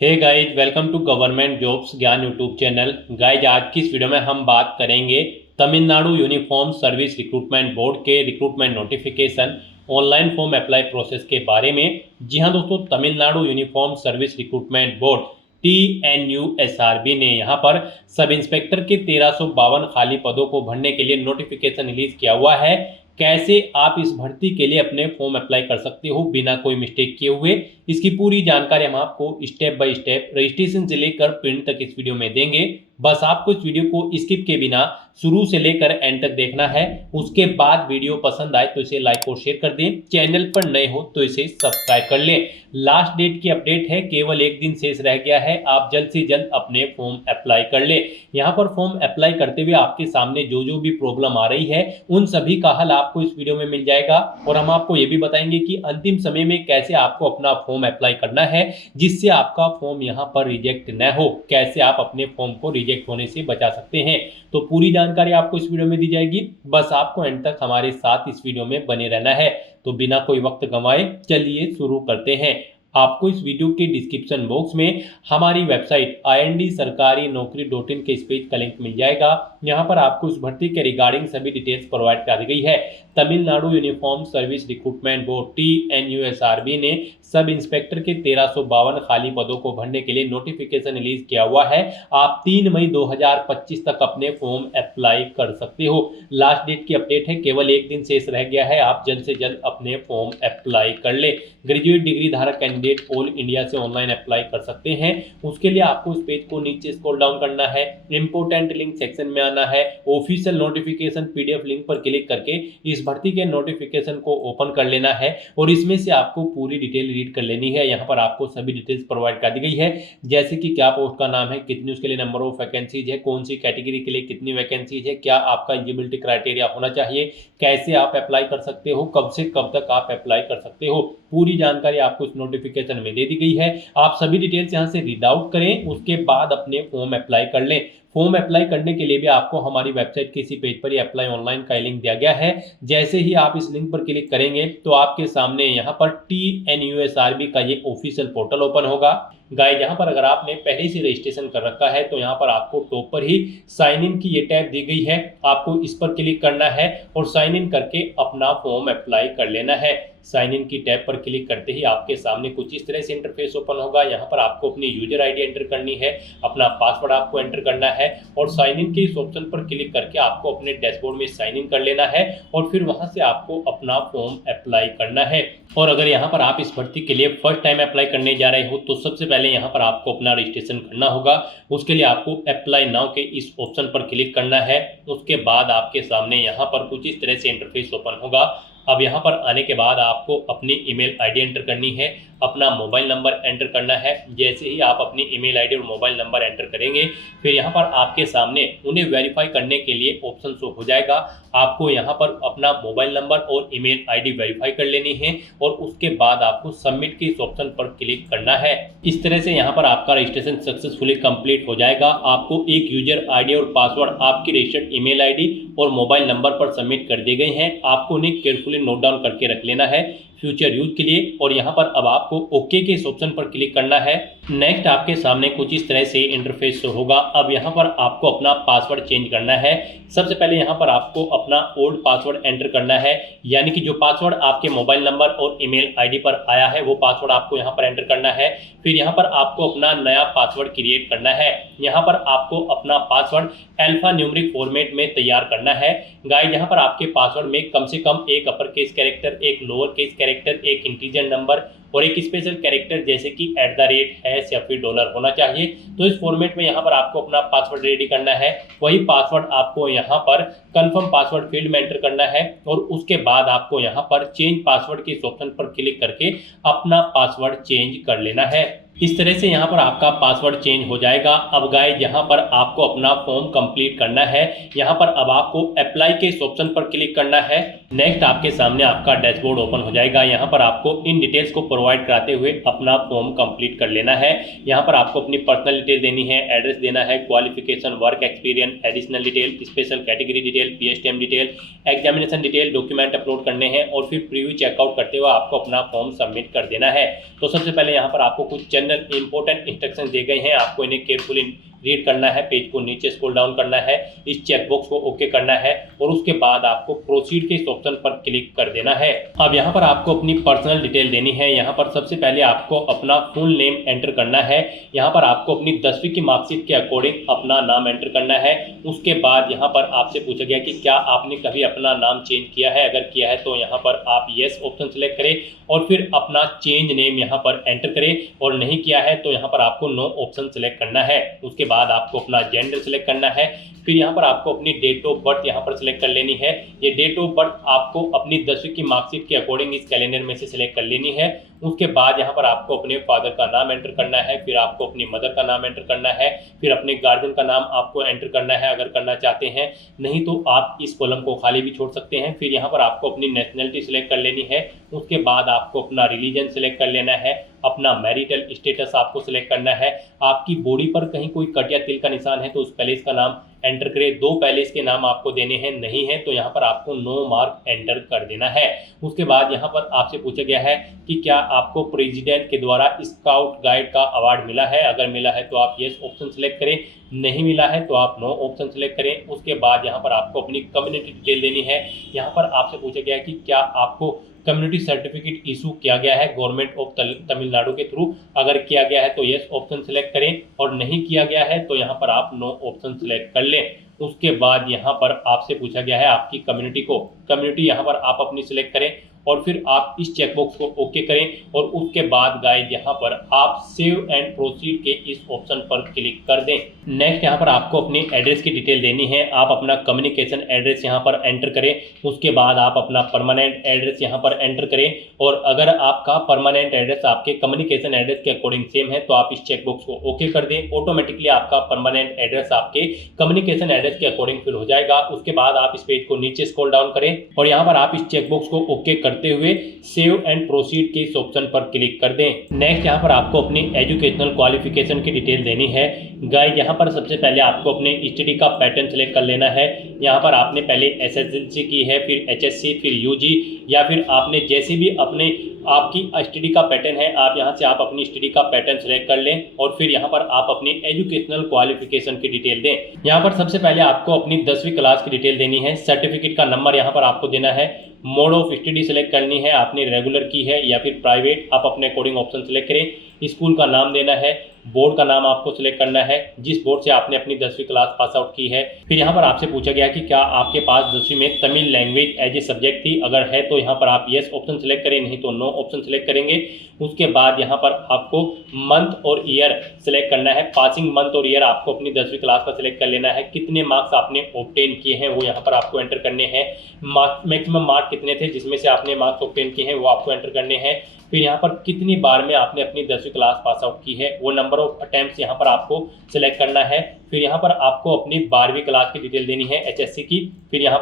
Hey guys, welcome to government jobs Gyan YouTube channel. Guys, आज की इस वीडियो में हम बात करेंगे Tamil Nadu uniform service recruitment board के recruitment notification online form apply process के बारे में। जी हाँ दोस्तों, Tamil Nadu uniform service recruitment board TNUSRB ने यहाँ पर सब इंस्पेक्टर के 1352 खाली पदों को भरने के लिए नोटिफिकेशन रिलीज किया हुआ है। कैसे आप इस भर्ती के लिए अपने फॉर्म अप्लाई कर सकते हो बिना कोई मिस्टेक किए हुए, इसकी पूरी जानकारी हम आपको स्टेप बाय स्टेप रजिस्ट्रेशन से लेकर प्रिंट तक इस वीडियो में देंगे। बस आपको इस वीडियो को स्किप के बिना शुरू से लेकर एंड तक देखना है। उसके बाद वीडियो पसंद आए तो इसे लाइक और शेयर कर दें। चैनल पर नए हो तो इसे सब्सक्राइब कर लें। लास्ट डेट की अपडेट है, केवल एक दिन शेष रह गया है। आप जल्द से जल्द अपने फॉर्म अप्लाई कर लें। यहाँ पर फॉर्म अप्लाई करते हुए आपके सामने जो जो भी प्रॉब्लम आ रही है उन सभी का हल आपको इस वीडियो में मिल जाएगा। और हम आपको ये भी बताएंगे कि अंतिम समय में कैसे आपको अपना फॉर्म अप्लाई करना है जिससे आपका फॉर्म यहाँ पर रिजेक्ट न हो। कैसे आप अपने फॉर्म को रिजेक्ट होने से बचा सकते हैं, तो पूरी जानकारी आपको इस वीडियो में दी जाएगी। बस आपको एंड तक हमारे साथ इस वीडियो में बने रहना है। तो बिना कोई वक्त गंवाए चलिए शुरू करते हैं। आपको इस वीडियो के डिस्क्रिप्शन बॉक्स में हमारी वेबसाइट IND-sarkari-naukri.in के इस पेज का लिंक मिल जाएगा। यहाँ पर आपको इस भर्ती के रिगार्डिंग सभी डिटेल्स प्रोवाइड कर दी गई है। Tamil Nadu uniform service recruitment board TNUSRB ने सब इंस्पेक्टर के 1352 खाली पदों को भरने के लिए नोटिफिकेशन रिलीज किया हुआ है। आप 3 मई 2025 तक अपने फॉर्म अप्लाई कर सकते हो। लास्ट डेट की अपडेट है, केवल एक दिन शेष रह गया है। आप जल्द से जल्द अपने फॉर्म अप्लाई कर ले। ग्रेजुएट डिग्री धारक कैंडिडेट ऑल इंडिया से ऑनलाइन अप्लाई कर सकते हैं। उसके लिए आपको इस पेज को नीचे स्क्रॉल डाउन करना है, इंपोर्टेंट लिंक सेक्शन में आना है, ऑफिशियल नोटिफिकेशन PDF लिंक पर क्लिक करके इस भर्ती के नोटिफिकेशन को ओपन कर लेना है और इसमें से आपको पूरी डिटेल रीड कर लेनी है। यहाँ पर आपको सभी डिटेल्स प्रोवाइड कर दी गई है, जैसे कि क्या पोस्ट का नाम है, कितनी उसके लिए नंबर ऑफ वैकेंसीज है, कौन सी कैटेगरी के लिए कितनी वैकेंसीज है, क्या आपका एलिजिबिलिटी क्राइटेरिया होना चाहिए, कैसे आप अप्लाई कर सकते हो, कब से कब तक आप अप्लाई कर सकते हो। पूरी जानकारी आपको इस नोटिफिकेशन में दे दी गई है। आप सभी डिटेल्स यहाँ से रीड आउट करें, उसके बाद अपने फॉर्म अप्लाई कर लें। फॉर्म अप्लाई करने के लिए भी आपको हमारी वेबसाइट के इसी पेज पर ही अप्लाई ऑनलाइन का लिंक दिया गया है। जैसे ही आप इस लिंक पर क्लिक करेंगे तो आपके सामने यहाँ पर TNUSRB का ये ऑफिशियल पोर्टल ओपन होगा। गाइस, यहाँ पर अगर आपने पहले से रजिस्ट्रेशन कर रखा है तो यहाँ पर आपको टॉप पर ही साइन इन की ये टैब दी गई है। आपको इस पर क्लिक करना है और साइन इन करके अपना फॉर्म अप्लाई कर लेना है। साइन इन की टैब पर क्लिक करते ही आपके सामने कुछ इस तरह से इंटरफेस ओपन होगा। यहाँ पर आपको अपनी यूजर आईडी एंटर करनी है, अपना पासवर्ड आपको एंटर करना है और साइन इन के इस ऑप्शन पर क्लिक करके आपको अपने डैशबोर्ड में साइन इन कर लेना है और फिर वहां से आपको अपना फॉर्म अप्लाई करना है। और अगर यहाँ पर आप इस भर्ती के लिए फर्स्ट टाइम अप्लाई करने जा रहे हो तो सबसे पहले यहाँ पर आपको अपना रजिस्ट्रेशन करना होगा। उसके लिए आपको अप्लाई नाउ के इस ऑप्शन पर क्लिक करना है। उसके बाद आपके सामने यहाँ पर कुछ इस तरह से इंटरफेस ओपन होगा। अब यहाँ पर आने के बाद आपको अपनी ईमेल आईडी एंटर करनी है, अपना मोबाइल नंबर एंटर करना है। जैसे ही आप अपनी ईमेल आईडी और मोबाइल नंबर एंटर करेंगे फिर यहाँ पर आपके सामने उन्हें वेरीफाई करने के लिए ऑप्शन शो हो जाएगा। आपको यहाँ पर अपना मोबाइल नंबर और ईमेल आईडी वेरीफाई कर लेनी है और उसके बाद आपको सबमिट के इस ऑप्शन पर क्लिक करना है। इस तरह से यहाँ पर आपका रजिस्ट्रेशन सक्सेसफुली कंप्लीट हो जाएगा। आपको एक यूजर आईडी और पासवर्ड आपकी रजिस्टर्ड ईमेल आईडी और मोबाइल नंबर पर सबमिट कर दिए गए हैं। आपको उन्हें केयरफुली नोट डाउन करके रख लेना है फ्यूचर यूज के लिए। और यहाँ पर अब आपको ओके के इस ऑप्शन पर क्लिक करना है। नेक्स्ट आपके सामने कुछ इस तरह से इंटरफेस होगा। अब यहाँ पर आपको अपना पासवर्ड चेंज करना है। सबसे पहले यहाँ पर आपको अपना ओल्ड पासवर्ड एंटर करना है, यानी कि जो पासवर्ड आपके मोबाइल नंबर और ईमेल आईडी पर आया है वो पासवर्ड आपको यहाँ पर एंटर करना है। फिर यहाँ पर आपको अपना नया पासवर्ड क्रिएट करना है। यहाँ पर आपको अपना पासवर्ड अल्फा न्यूमेरिक फॉर्मेट में तैयार करना है। गाइस, यहाँ पर आपके पासवर्ड में कम से कम एक अपर केस कैरेक्टर, एक लोअर केस कैरेक्टर, एक इंटीजर नंबर और एक स्पेशल कैरेक्टर जैसे कि @ या फिर डॉलर होना चाहिए। तो इस फॉर्मेट में यहाँ पर आपको अपना पासवर्ड रेडी करना है। वही पासवर्ड आपको यहाँ पर कंफर्म पासवर्ड फील्ड में एंटर करना है और उसके बाद आपको यहाँ पर चेंज पासवर्ड के इस ऑप्शन पर क्लिक करके अपना पासवर्ड चेंज कर लेना है। इस तरह से यहाँ पर आपका पासवर्ड चेंज हो जाएगा। अब गाइस, यहाँ पर आपको अपना फॉर्म कंप्लीट करना है। यहाँ पर अब आपको अप्लाई के इस ऑप्शन पर क्लिक करना है। नेक्स्ट आपके सामने आपका डैशबोर्ड ओपन हो जाएगा। यहाँ पर आपको इन डिटेल्स को प्रोवाइड कराते हुए अपना फॉर्म कंप्लीट कर लेना है। यहाँ पर आपको अपनी पर्सनल डिटेल देनी है, एड्रेस देना है, qualification, work experience, additional detail, special category detail, PSTM detail, examination detail, document upload करने हैं और फिर प्रीव्यू चेकआउट करते हुए आपको अपना फॉर्म सबमिट कर देना है। तो सबसे पहले यहाँ पर आपको कुछ चंद जनरल इंपॉर्टेंट इंस्ट्रक्शन दिए गए हैं, आपको इन्हें केयरफुली रीड करना है, पेज को नीचे स्क्रॉल डाउन करना है, इस चेकबॉक्स को ओके करना है और उसके बाद आपको प्रोसीड के इस ऑप्शन पर क्लिक कर देना है। अब यहाँ पर आपको अपनी पर्सनल डिटेल देनी है। यहाँ पर सबसे पहले आपको अपना फुल नेम एंटर करना है। यहाँ पर आपको अपनी 10वीं की मार्कशीट के अकॉर्डिंग अपना नाम एंटर करना है। उसके बाद यहाँ पर आपसे पूछा गया कि क्या आपने कभी अपना नाम चेंज किया है, अगर किया है तो यहाँ पर आप येस ऑप्शन सेलेक्ट करें और फिर अपना चेंज नेम यहाँ पर एंटर करें, और नहीं किया है तो यहाँ पर आपको नो ऑप्शन सेलेक्ट करना है। उसके बाद आपको अपना जेंडर सेलेक्ट करना है। फिर यहाँ पर आपको अपनी डेट ऑफ बर्थ यहाँ पर सिलेक्ट कर लेनी है। ये डेट ऑफ बर्थ आपको अपनी 10वीं की मार्कशीट के अकॉर्डिंग इस कैलेंडर में से सिलेक्ट कर लेनी है। उसके बाद यहाँ पर आपको अपने फादर का नाम एंटर करना है, फिर आपको अपनी मदर का नाम एंटर करना है, फिर अपने गार्जियन का नाम आपको एंटर करना है अगर करना चाहते हैं, नहीं तो आप इस कॉलम को खाली भी छोड़ सकते हैं। फिर यहाँ पर आपको अपनी नेशनलिटी सिलेक्ट कर लेनी है। उसके बाद आपको अपना रिलीजन सिलेक्ट कर लेना है, अपना मैरिटल स्टेटस आपको सिलेक्ट करना है। आपकी बॉडी पर कहीं कोई कट या तिल का निशान है तो उस पैलेस का नाम एंटर करें। 2 पैलेस के नाम आपको देने हैं, नहीं है तो यहाँ पर आपको नो मार्क एंटर कर देना है। उसके बाद यहाँ पर आपसे पूछा गया है कि क्या आपको प्रेसिडेंट के द्वारा स्काउट गाइड का अवार्ड मिला है, अगर मिला है तो आप येस ऑप्शन सेलेक्ट करें, नहीं मिला है तो आप नो ऑप्शन सेलेक्ट करें। उसके बाद यहाँ पर आपको अपनी कम्युनिटी डिटेल देनी है। यहाँ पर आपसे पूछा गया है कि क्या आपको कम्युनिटी सर्टिफिकेट इशू किया गया है गवर्नमेंट ऑफ तमिलनाडु के थ्रू, अगर किया गया है तो येस ऑप्शन सेलेक्ट करें और नहीं किया गया है तो यहाँ पर आप नो ऑप्शन सेलेक्ट कर लें। उसके बाद यहाँ पर आपसे पूछा गया है आपकी कम्युनिटी यहाँ पर आप अपनी सिलेक्ट करें और फिर आप इस चेकबॉक्स को ओके करें और उसके बाद गाइस यहाँ पर आप सेव एंड प्रोसीड के इस ऑप्शन पर क्लिक कर दें। नेक्स्ट यहाँ पर आपको अपनी एड्रेस की डिटेल देनी है। आप अपना कम्युनिकेशन एड्रेस यहाँ पर एंटर करें। उसके बाद आप अपना परमानेंट एड्रेस यहाँ पर एंटर करें और अगर आपका परमानेंट एड्रेस आपके कम्युनिकेशन एड्रेस के अकॉर्डिंग सेम है तो आप इस चेकबॉक्स को ओके कर दें। ऑटोमेटिकली आपका परमानेंट एड्रेस आपके कम्युनिकेशन एड्रेस के अकॉर्डिंग फिल हो जाएगा। उसके बाद आप इस पेज को नीचे स्क्रॉल डाउन करें और यहाँ पर आप इस चेकबॉक्स को ओके करते हुए सेव एंड प्रोसीड के इस ऑप्शन पर क्लिक कर दें। नेक्स्ट यहाँ पर आपको अपनी एजुकेशनल क्वालिफिकेशन की डिटेल देनी है। गाइस यहाँ पर सबसे पहले आपको अपने स्टडी का पैटर्न सेलेक्ट कर लेना है। यहाँ पर आपने पहले एसएसएलसी की है, फिर एचएससी, फिर यूजी, या फिर आपने जैसे भी अपने आपकी स्टडी का पैटर्न है आप यहाँ से आप अपनी स्टडी का पैटर्न सेलेक्ट कर लें और फिर यहाँ पर आप अपनी एजुकेशनल क्वालिफिकेशन की डिटेल दें। यहाँ पर सबसे पहले आपको अपनी 10वीं क्लास की डिटेल देनी है। सर्टिफिकेट का नंबर यहाँ पर आपको देना है। मोड ऑफ स्टडी सेलेक्ट करनी है, आपने रेगुलर की है या फिर प्राइवेट, आप अपने अकॉर्डिंग ऑप्शन सेलेक्ट करें। स्कूल का नाम देना है, बोर्ड का नाम आपको सिलेक्ट करना है जिस बोर्ड से आपने अपनी 10वीं क्लास पास आउट की है। फिर यहाँ पर आपसे पूछा गया कि क्या आपके पास 10वीं में Tamil language as a subject थी, अगर है तो यहाँ पर आप येस ऑप्शन सेलेक्ट करें, नहीं तो नो ऑप्शन सेलेक्ट करेंगे। उसके बाद यहाँ पर आपको मंथ और ईयर सेलेक्ट करना है। पासिंग मंथ और ईयर आपको अपनी 10वीं क्लास का सिलेक्ट कर लेना है। कितने मार्क्स आपने ऑब्टेन किए हैं वो यहाँ पर आपको एंटर करने हैं। मैक्सिमम मार्क कितने थे जिसमें से आपने मार्क्स ऑब्टेन किए हैं वो आपको एंटर करने हैं। फिर यहाँ पर कितनी बार में आपने अपनी 10वीं क्लास पास आउट की है वो नंबर ऑफ अटेम्प्ट्स यहाँ पर आपको सिलेक्ट करना है। फिर यहाँ पर आपको अपनी 12वीं क्लास की डिटेल देनी है एचएससी की। फिर यहाँ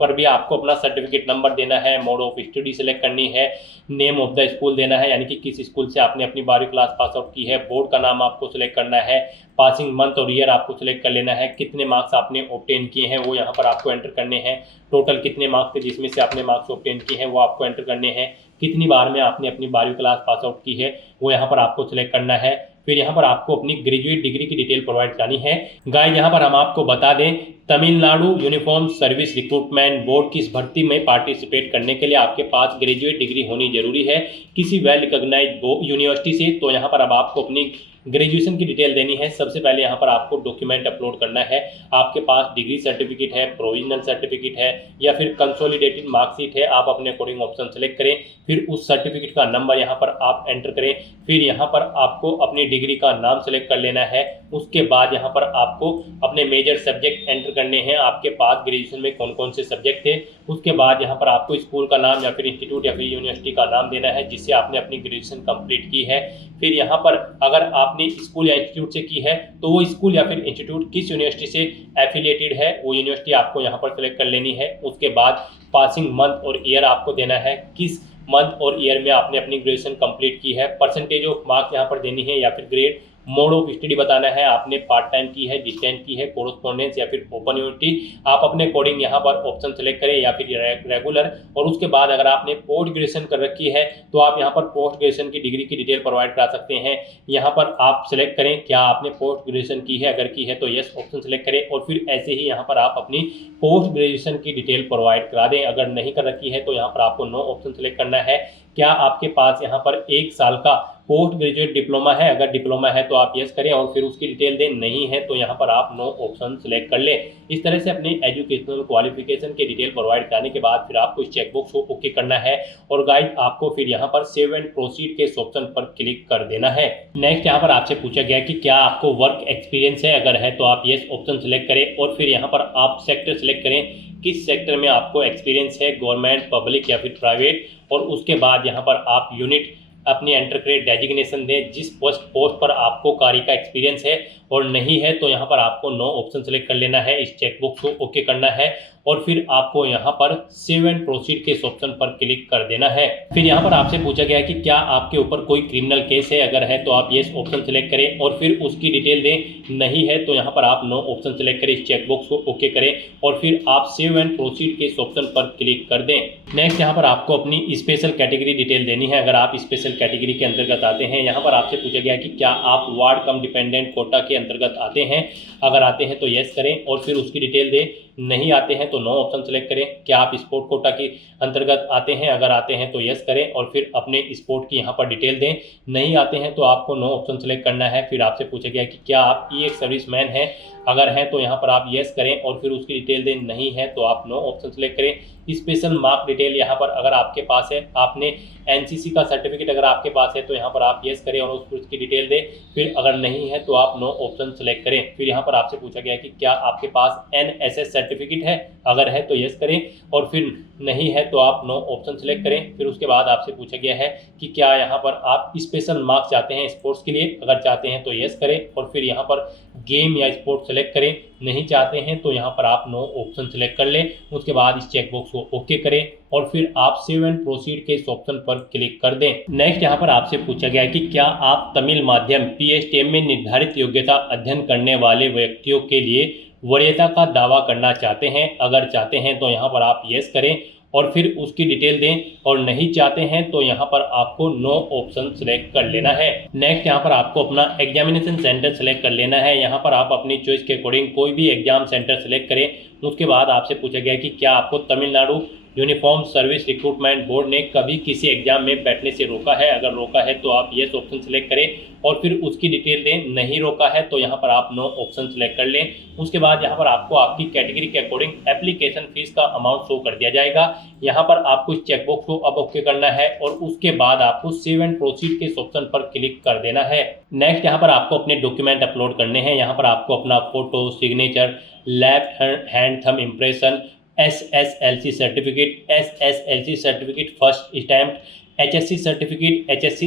पर भी आपको अपना सर्टिफिकेट नंबर देना है, मोड ऑफ स्टडी सेलेक्ट करनी है, नेम ऑफ द स्कूल देना है यानी कि किस स्कूल से आपने अपनी 12वीं क्लास पास आउट की है, बोर्ड का नाम आपको सिलेक्ट करना है, पासिंग मंथ और ईयर आपको सिलेक्ट कर लेना है, कितने मार्क्स आपने ऑब्टेन किए हैं वो यहाँ पर आपको एंटर करने हैं, टोटल कितने मार्क्स थे जिसमें से आपने मार्क्स ऑब्टेन किए हैं वो आपको एंटर करने हैं, कितनी बार में आपने अपनी 12वीं क्लास पास आउट की है वो यहाँ पर आपको सिलेक्ट करना है। फिर यहाँ पर आपको अपनी ग्रेजुएट डिग्री की डिटेल प्रोवाइड करनी है। गाइस यहाँ पर हम आपको बता दें Tamil Nadu uniform service recruitment board की इस भर्ती में पार्टिसिपेट करने के लिए आपके पास ग्रेजुएट डिग्री होनी जरूरी है किसी वेल रिकॉग्नाइज्ड यूनिवर्सिटी से। तो यहाँ पर अब आपको अपनी ग्रेजुएशन की डिटेल देनी है। सबसे पहले यहाँ पर आपको डॉक्यूमेंट अपलोड करना है। आपके पास डिग्री सर्टिफिकेट है, प्रोविजनल सर्टिफिकेट है या फिर कंसोलिडेटेड मार्कशीट है, आप अपने अकॉर्डिंग ऑप्शन सेलेक्ट करें। फिर उस सर्टिफिकेट का नंबर यहाँ पर आप एंटर करें। फिर यहाँ पर आपको अपनी डिग्री का नाम सेलेक्ट कर लेना है। उसके बाद यहाँ पर आपको अपने मेजर सब्जेक्ट एंटर करने हैं, आपके पास ग्रेजुएशन में कौन कौन से सब्जेक्ट थे। उसके बाद यहाँ पर आपको स्कूल का नाम या फिर इंस्टीट्यूट या फिर यूनिवर्सिटी का नाम देना है जिससे आपने अपनी ग्रेजुएशन कंप्लीट की है। फिर यहाँ पर अगर आपने स्कूल या इंस्टीट्यूट से की है तो वो स्कूल या फिर इंस्टीट्यूट किस यूनिवर्सिटी से एफिलिएटेड है वो यूनिवर्सिटी आपको यहाँ पर सेलेक्ट कर लेनी है। उसके बाद पासिंग मंथ और ईयर आपको देना है, किस मंथ और ईयर में आपने अपनी ग्रेजुएशन कंप्लीट की है, परसेंटेज ऑफ मार्क्स यहाँ पर देनी है या फिर ग्रेड मोड ऑफ स्टडी बताना है, आपने पार्ट टाइम की है, डिस्टेंस की है, कोरस्पॉन्डेंस या फिर ओपन यूनिवर्सिटी। आप अपने अकॉर्डिंग यहाँ पर ऑप्शन सेलेक्ट करें या फिर रेगुलर। और उसके बाद अगर आपने पोस्ट ग्रेजुएशन कर रखी है तो आप यहाँ पर पोस्ट ग्रेजुएशन की डिग्री की डिटेल प्रोवाइड करा सकते हैं। यहाँ पर आप सिलेक्ट करें क्या आपने पोस्ट ग्रेजुएशन की है, अगर की है तो यस ऑप्शन सेलेक्ट करें और फिर ऐसे ही यहाँ पर आप अपनी पोस्ट ग्रेजुएशन की डिटेल प्रोवाइड करा दें। अगर नहीं कर रखी है तो यहाँ पर आपको नो ऑप्शन सेलेक्ट करना है। क्या आपके पास यहाँ पर 1 साल का पोस्ट ग्रेजुएट डिप्लोमा है, अगर डिप्लोमा है तो आप यस करें और फिर उसकी डिटेल दें, नहीं है तो यहाँ पर आप नो ऑप्शन सेलेक्ट कर लें। इस तरह से अपनी एजुकेशनल क्वालिफिकेशन की डिटेल प्रोवाइड कराने के बाद फिर आपको इस चेकबॉक्स को ओके करना है और गाइड आपको फिर यहाँ पर सेव एंड प्रोसीड के ऑप्शन पर क्लिक कर देना है। नेक्स्ट यहाँ पर आपसे पूछा गया कि क्या आपको वर्क एक्सपीरियंस है, अगर है तो आप यस ऑप्शन सेलेक्ट करें और फिर यहाँ पर आप सेक्टर सेलेक्ट करें किस सेक्टर में आपको एक्सपीरियंस है, गवर्नमेंट, पब्लिक या फिर प्राइवेट। और उसके बाद यहाँ पर आप यूनिट अपनी एंटर करें, डेजिग्नेशन दें जिस पोस्ट पर आपको कार्य का एक्सपीरियंस है, और नहीं है तो यहाँ पर आपको नो ऑप्शन सेलेक्ट कर लेना है, इस चेकबॉक्स को ओके करना है और फिर आपको यहाँ पर सेव एंड प्रोसीड के ऑप्शन पर क्लिक कर देना है। फिर यहाँ पर आपसे पूछा गया है कि क्या आपके ऊपर कोई क्रिमिनल केस है, अगर है तो आप यस ऑप्शन सेलेक्ट करें और फिर उसकी डिटेल दें, नहीं है तो यहाँ पर आप नो ऑप्शन सेलेक्ट करें, इस चेकबॉक्स को ओके करें और फिर आप सेव एंड प्रोसीड के ऑप्शन पर क्लिक कर दें। नेक्स्ट यहाँ पर आपको अपनी स्पेशल कैटेगरी डिटेल देनी है, अगर आप स्पेशल कैटेगरी के अंतर्गत आते हैं। यहाँ पर आपसे पूछा गया है कि क्या आप वार्ड कम डिपेंडेंट कोटा के अंतर्गत आते हैं, अगर आते हैं तो यस करें और फिर उसकी डिटेल दें, नहीं आते हैं तो नो ऑप्शन सेलेक्ट करें। क्या आप स्पोर्ट कोटा के अंतर्गत आते हैं, अगर आते हैं तो यस करें और फिर अपने स्पोर्ट की यहाँ पर डिटेल दें, नहीं आते हैं तो आपको नो ऑप्शन सेलेक्ट करना है। फिर आपसे पूछा गया कि क्या आप एक सर्विसमैन हैं, अगर हैं तो यहाँ पर आप यस करें और फिर उसकी डिटेल दें, नहीं है तो आप नो ऑप्शन सेलेक्ट करें। स्पेशल मार्क डिटेल यहाँ पर अगर आपके पास है, आपने एनसीसी का सर्टिफिकेट अगर आपके पास है तो यहाँ पर आप यस करें और उसकी डिटेल दें, फिर अगर नहीं है तो आप नो ऑप्शन सेलेक्ट करें। फिर यहाँ पर आपसे पूछा गया है कि क्या आपके पास एनएसएस सर्टिफिकेट है, अगर है तो यस करें और फिर नहीं है तो आप नो ऑप्शन सेलेक्ट करें। फिर उसके बाद आपसे पूछा गया है कि क्या यहाँ पर आप स्पेशल मार्क्स चाहते हैं स्पोर्ट्स के लिए, अगर चाहते हैं तो यस करें और फिर यहाँ पर गेम या स्पोर्ट सेलेक्ट करें, नहीं चाहते हैं तो यहाँ पर आप नो ऑप्शन सेलेक्ट कर लें। उसके बाद इस चेकबॉक्स को ओके करें और फिर आप सेव एंड प्रोसीड के इस ऑप्शन पर क्लिक कर दें। नेक्स्ट यहाँ पर आपसे पूछा गया है कि क्या आप तमिल माध्यम पीएसटीएम में निर्धारित योग्यता अध्ययन करने वाले व्यक्तियों के लिए वरीयता का दावा करना चाहते हैं, अगर चाहते हैं तो यहाँ पर आप यस करें और फिर उसकी डिटेल दें और नहीं चाहते हैं तो यहाँ पर आपको नो ऑप्शन सेलेक्ट कर लेना है। नेक्स्ट यहाँ पर आपको अपना एग्जामिनेशन सेंटर सेलेक्ट कर लेना है। यहाँ पर आप अपनी चॉइस के अकॉर्डिंग कोई भी एग्जाम सेंटर सेलेक्ट करें। उसके बाद आपसे पूछा गया कि क्या आपको Tamil Nadu uniform service recruitment board ने कभी किसी एग्जाम में बैठने से रोका है, अगर रोका है तो आप यस ऑप्शन सेलेक्ट करें और फिर उसकी डिटेल दें, नहीं रोका है तो यहाँ पर आप नो ऑप्शन सेलेक्ट कर लें। उसके बाद यहाँ पर आपको आपकी कैटेगरी के अकॉर्डिंग एप्लीकेशन फीस का अमाउंट शो कर दिया जाएगा। यहाँ पर आपको इस चेकबॉक्स को अब ओके करना है और उसके बाद आपको सेव एंड प्रोसीड के ऑप्शन पर क्लिक कर देना है। नेक्स्ट यहाँ पर आपको अपने डॉक्यूमेंट अपलोड करने हैं। यहाँ पर आपको अपना photo, signature, left hand thumb impression, SSLC certificate first attempt, HSC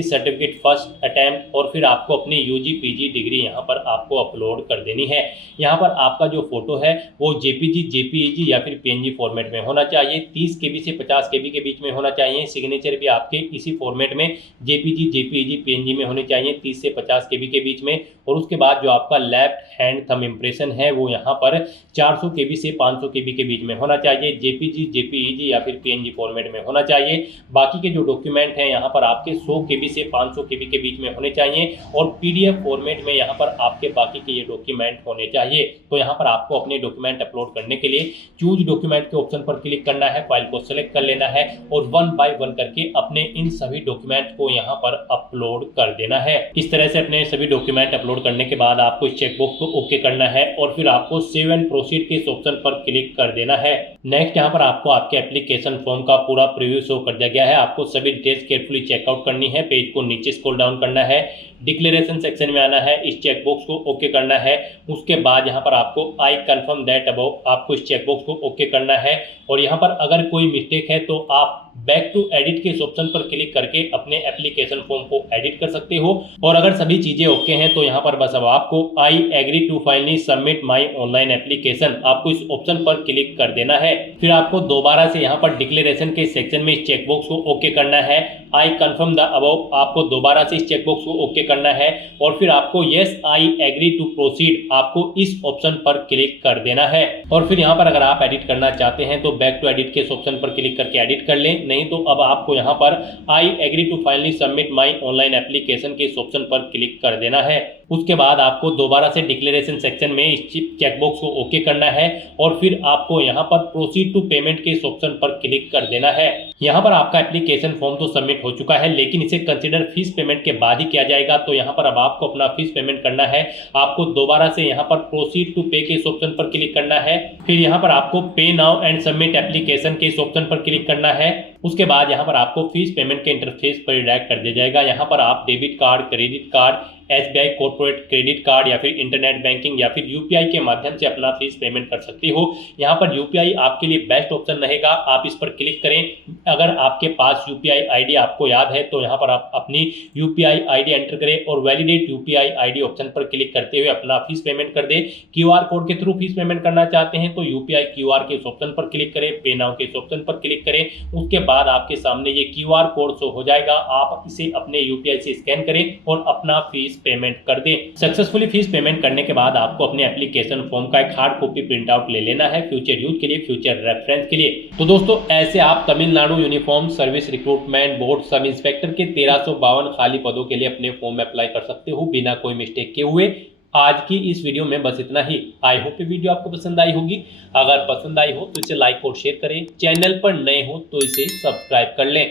certificate first attempt और फिर आपको अपनी UG PG डिग्री यहाँ पर आपको अपलोड कर देनी है। यहाँ पर आपका जो फोटो है वो JPG, JPEG या फिर PNG फॉर्मेट में होना चाहिए, 30 KB से 50 KB के बीच में होना चाहिए। सिग्नेचर भी आपके इसी फॉर्मेट में JPG, JPEG, PNG में होने चाहिए, 30 से 50 KB के बीच में। और उसके बाद जो आपका लेफ्ट हैंड थंब इम्प्रेशन है वो यहाँ पर 400 KB से 500 KB के बीच में होना चाहिए, JPG, JPEG या फिर PNG फॉर्मेट में होना चाहिए। बाकी के जो डॉक्यूमेंट हैं यहाँ पर आपके 100 KB से 500 KB के बीच में होने चाहिए और PDF फॉर्मेट में यहाँ पर आपके बाकी के ये डॉक्यूमेंट होने चाहिए। तो यहाँ पर आपको अपने डॉक्यूमेंट अपलोड करने के लिए चूज डॉक्यूमेंट के ऑप्शन पर क्लिक करना है, फाइल को सेलेक्ट कर लेना है और 1 बाय 1 करके अपने इन सभी डॉक्यूमेंट को यहाँ पर अपलोड कर देना है। इस तरह से अपने सभी डॉक्यूमेंट अपलोड करने के बाद आपको इस चेकबॉक्स को ओके करना है और फिर आपको सेव एंड प्रोसीड के इस ऑप्शन पर क्लिक कर देना है। नेक्स्ट यहाँ पर आपको आपके एप्लीकेशन फॉर्म का पूरा प्रीव्यू शो कर दिया गया है। आपको सभी डिटेल्स केयरफुली चेकआउट करनी है, पेज को नीचे स्क्रॉल डाउन करना है, डिक्लेरेशन सेक्शन में आना है, इस चेकबॉक्स को ओके करना है। उसके बाद यहाँ पर आपको आई कंफर्म दैट अबव, आपको इस चेकबॉक्स को ओके करना है और यहाँ पर अगर कोई मिस्टेक है तो आप बैक टू एडिट के इस ऑप्शन पर क्लिक करके अपने एप्लीकेशन फॉर्म को एडिट कर सकते हो। और अगर सभी चीजें ओके हैं तो यहाँ पर बस अब आपको I agree to finally submit my online application, आपको इस ऑप्शन पर क्लिक कर देना है। फिर आपको दोबारा से यहाँ पर डिक्लेरेशन के सेक्शन में इस चेकबॉक्स को ओके करना है। आई कंफर्म द अबव, आपको दोबारा से इस चेकबॉक्स को ओके करना है और फिर आपको yes I agree to proceed, आपको इस ऑप्शन पर क्लिक कर देना है। और फिर यहाँ पर अगर आप एडिट करना चाहते हैं तो बैक टू एडिट के इस ऑप्शन पर क्लिक करके एडिट कर लें, नहीं तो अब आपको यहाँ पर I agree to finally submit my online application के इस ऑप्शन पर क्लिक कर देना है। उसके बाद आपको दोबारा से डिक्लेरेशन सेक्शन में इस चेकबॉक्स को ओके करना है और फिर आपको यहाँ पर प्रोसीड टू पेमेंट के इस ऑप्शन पर क्लिक कर देना है। यहाँ पर आपका एप्लीकेशन फॉर्म तो सबमिट हो चुका है, लेकिन इसे कंसीडर फीस पेमेंट के बाद ही किया जाएगा। तो यहाँ पर अब आपको अपना फीस पेमेंट करना है। आपको दोबारा से यहाँ पर प्रोसीड टू पे के इस ऑप्शन पर क्लिक करना है। फिर यहाँ पर आपको पे नाउ एंड सबमिट एप्लीकेशन के इस ऑप्शन पर क्लिक करना है। उसके बाद यहाँ पर आपको फीस पेमेंट के इंटरफेस पर रिडायरेक्ट कर दिया जाएगा। यहाँ पर आप debit card, credit card, SBI corporate credit card या फिर इंटरनेट बैंकिंग या फिर UPI के माध्यम से अपना फीस पेमेंट कर सकते हो। यहाँ पर UPI आपके लिए बेस्ट ऑप्शन रहेगा, आप इस पर क्लिक करें। अगर आपके पास UPI ID आपको याद है तो यहाँ पर आप अपनी UPI ID एंटर करें और वैलिडेट UPI ID ऑप्शन पर क्लिक करते हुए अपना फीस पेमेंट कर दें। QR कोड के थ्रू फीस पेमेंट करना चाहते हैं तो UPI QR के इस ऑप्शन पर क्लिक करें, पे नाउ के इस ऑप्शन पर क्लिक करें। उसके बाद आपके सामने ये QR कोड शो हो जाएगा, आप इसे अपने UPI से स्कैन करें और अपना फीस पेमेंट कर दें। सक्सेसफुली फीस पेमेंट करने के बाद आपको अपने एप्लीकेशन फॉर्म का एक हार्ड कॉपी प्रिंट आउट ले लेना है फ्यूचर यूज के लिए, फ्यूचर रेफरेंस के लिए। तो दोस्तों ऐसे आप Tamil Nadu uniform service recruitment board sub inspector के 1352 खाली पदों के लिए अपने फॉर्म में अप्लाई कर सकते हो बिना कोई मिस्टेक के हुए। आज की इस वीडियो में बस इतना ही। आई होप ये वीडियो आपको पसंद आई होगी। अगर पसंद आई हो तो इसे लाइक और शेयर करें, चैनल पर नए हो तो इसे सब्सक्राइब कर लें।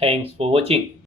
Thanks for watching.